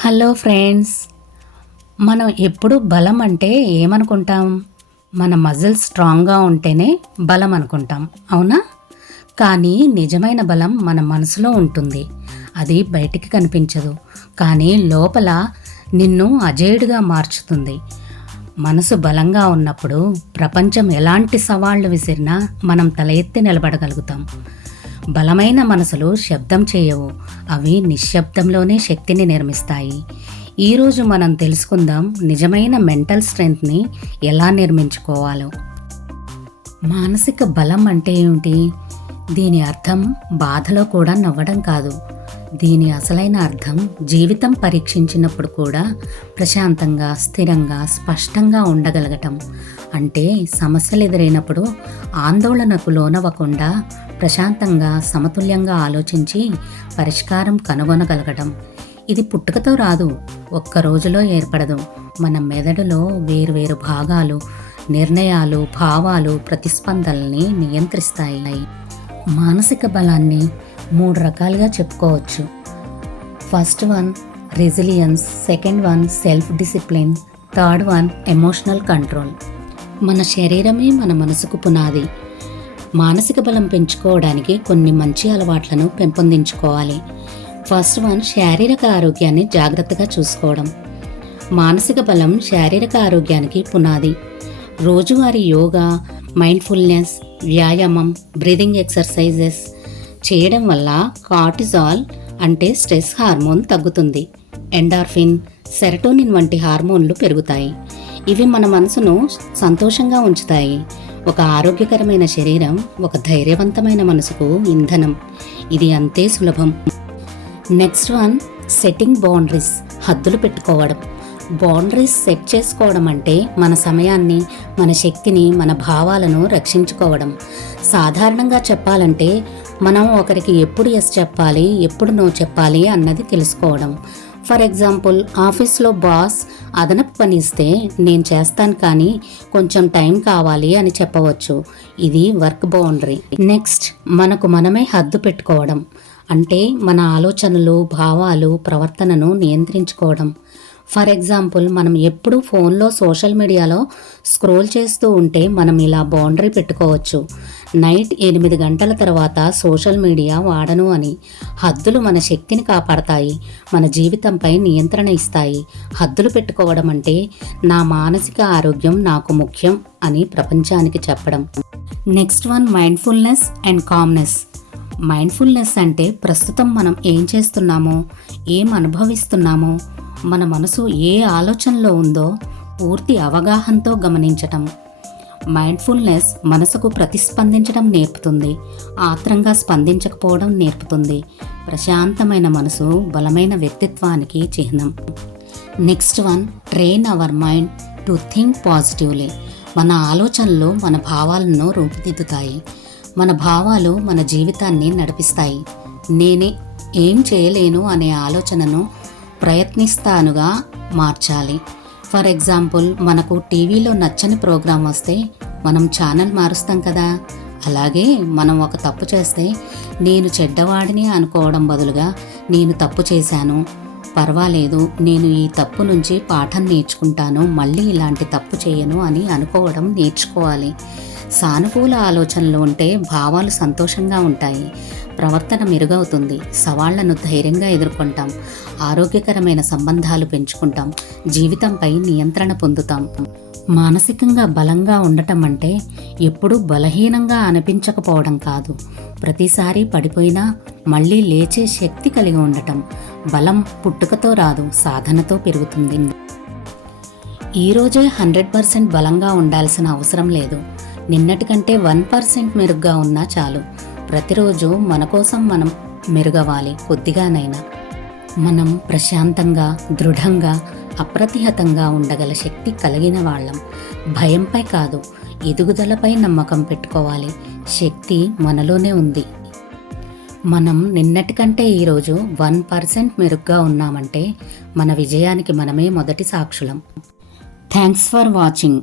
Hello friends మనం ఎప్పుడు బలం అంటే ఏమనుకుంటాం? మన మజిల్స్ స్ట్రాంగ్గా ఉంటేనే బలం అనుకుంటాం అవునా? కానీ నిజమైన బలం మన మనసులో ఉంటుంది అది బయటికి కనిపించదు. కానీ లోపల నిన్ను అజేయుడిగా మార్చుతుంది. మనసు బలంగా ఉన్నప్పుడు ప్రపంచం ఎలాంటి సవాళ్ళు విసిరినా మనం తల ఎత్తి నిలబడగలుగుతాం. బలమైన మనసులు శబ్దం చేయవు. అవి నిశ్శబ్దంలోనే శక్తిని నిర్మిస్తాయి. ఈరోజు మనం తెలుసుకుందాం నిజమైన మెంటల్ స్ట్రెంగ్త్ని ఎలా నిర్మించుకోవాలో. మానసిక బలం అంటే ఏమిటి? దీని అర్థం బాధలో కూడా నవ్వడం కాదు. దీని అసలైన అర్థం జీవితం పరీక్షించినప్పుడు కూడా ప్రశాంతంగా స్థిరంగా స్పష్టంగా ఉండగలగటం. అంటే సమస్యలు ఎదురైనప్పుడు ఆందోళనకు లోనవ్వకుండా ప్రశాంతంగా సమతుల్యంగా ఆలోచించి పరిష్కారం కనుగొనగలగడం ఇది పుట్టుకతో రాదు ఒక్క రోజులో ఏర్పడదు. మన మెదడులో వేరువేరు భాగాలు నిర్ణయాలు భావాలు ప్రతిస్పందనల్ని నియంత్రిస్తాయి. మానసిక బలాన్ని మూడు రకాలుగా చెప్పుకోవచ్చు. First one resilience. Second one self discipline. Third one emotional control. మన శరీరమే మన మనసుకు పునాది. మానసిక బలం పెంచుకోవడానికి కొన్ని మంచి అలవాట్లను పెంపొందించుకోవాలి. ఫస్ట్ వన్ శారీరక ఆరోగ్యాన్ని జాగ్రత్తగా చూసుకోవడం. మానసిక బలం శారీరక ఆరోగ్యానికి పునాది. రోజువారీ యోగా మైండ్ఫుల్నెస్ వ్యాయామం బ్రీదింగ్ ఎక్సర్సైజెస్ చేయడం వల్ల కార్టిజాల్ అంటే స్ట్రెస్ హార్మోన్ తగ్గుతుంది. ఎండార్ఫిన్ సెరటోనిన్ వంటి హార్మోన్లు పెరుగుతాయి. ఇవి మన మనసును సంతోషంగా ఉంచుతాయి. ఒక ఆరోగ్యకరమైన శరీరం ఒక ధైర్యవంతమైన మనసుకు ఇంధనం. ఇది అంతే సులభం. నెక్స్ట్ వన్ సెట్టింగ్ బౌండరీస్ హద్దులు పెట్టుకోవడం. బౌండరీస్ సెట్ చేసుకోవడం అంటే మన సమయాన్ని మన శక్తిని మన భావాలను రక్షించుకోవడం. సాధారణంగా చెప్పాలంటే మనం ఒకరికి ఎప్పుడు ఎస్ చెప్పాలి ఎప్పుడు నో చెప్పాలి అన్నది తెలుసుకోవడం. ఫర్ ఎగ్జాంపుల్ ఆఫీస్లో బాస్ అదనపు పని ఇస్తే నేను చేస్తాను కానీ కొంచెం టైం కావాలి అని చెప్పవచ్చు. ఇది వర్క్ బౌండరీ. నెక్స్ట్ మనకు మనమే హద్దు పెట్టుకోవడం. అంటే మన ఆలోచనలు భావాలు ప్రవర్తనను నియంత్రించుకోవడం. ఫర్ ఎగ్జాంపుల్ మనం ఎప్పుడు ఫోన్లో సోషల్ మీడియాలో స్క్రోల్ చేస్తూ ఉంటే మనం ఇలా బౌండరీ పెట్టుకోవచ్చు. నైట్ ఎనిమిది గంటల తర్వాత సోషల్ మీడియా వాడను అని. హద్దులు మన శక్తిని కాపాడతాయి మన జీవితంపై నియంత్రణ ఇస్తాయి. హద్దులు పెట్టుకోవడం అంటే నా మానసిక ఆరోగ్యం నాకు ముఖ్యం అని ప్రపంచానికి చెప్పడం. Next one mindfulness and calmness. Mindfulness అంటే ప్రస్తుతం మనం ఏం చేస్తున్నామో ఏం అనుభవిస్తున్నామో మన మనసు ఏ ఆలోచనలో ఉందో పూర్తి అవగాహనతో గమనించటం. మైండ్ఫుల్నెస్ మనసుకు ప్రతిస్పందించడం నేర్పుతుంది. ఆత్రంగా స్పందించకపోవడం నేర్పుతుంది. ప్రశాంతమైన మనసు బలమైన వ్యక్తిత్వానికి చిహ్నం. Next one train our mind to think positively. మన ఆలోచనలు మన భావాలను రూపుదిద్దుతాయి. మన భావాలు మన జీవితాన్ని నడిపిస్తాయి. నేనే ఏం చేయలేను అనే ఆలోచనను ప్రయత్నిస్తానుగా మార్చాలి. ఫర్ ఎగ్జాంపుల్ మనకు టీవీలో నచ్చని ప్రోగ్రాం వస్తే మనం ఛానల్ మారుస్తాం కదా. అలాగే మనం ఒక తప్పు చేస్తే నేను చెడ్డవాడిని అనుకోవడం బదులుగా నేను తప్పు చేశాను. పర్వాలేదు నేను ఈ తప్పు నుంచి పాఠం నేర్చుకుంటాను మళ్ళీ ఇలాంటి తప్పు చేయను అని అనుకోవడం నేర్చుకోవాలి. సానుకూల ఆలోచనలు ఉంటే భావాలు సంతోషంగా ఉంటాయి. ప్రవర్తన మెరుగవుతుంది. సవాళ్ళను ధైర్యంగా ఎదుర్కొంటాం. ఆరోగ్యకరమైన సంబంధాలు పెంచుకుంటాం. జీవితంపై నియంత్రణ పొందుతాం. మానసికంగా బలంగా ఉండటం అంటే ఎప్పుడూ బలహీనంగా అనిపించకపోవడం కాదు. ప్రతిసారి పడిపోయినా మళ్ళీ లేచే శక్తి కలిగి ఉండటం బలం పుట్టుకతో రాదు సాధనతో పెరుగుతుంది. ఈరోజే హండ్రెడ్ పర్సెంట్ బలంగా ఉండాల్సిన అవసరం లేదు. నిన్నటికంటే వన్ పర్సెంట్ మెరుగ్గా ఉన్నా చాలు. ప్రతిరోజు మన కోసం మనం మెరుగవాలి కొద్దిగానైనా. మనం ప్రశాంతంగా దృఢంగా అప్రతిహతంగా ఉండగల శక్తి కలిగిన వాళ్ళం. భయంపై కాదు ఎదుగుదలపై నమ్మకం పెట్టుకోవాలి. శక్తి మనలోనే ఉంది. మనం నిన్నటి కంటే ఈరోజు వన్ పర్సెంట్ మెరుగ్గా ఉన్నామంటే మన విజయానికి మనమే మొదటి సాక్షులం. Thanks for watching.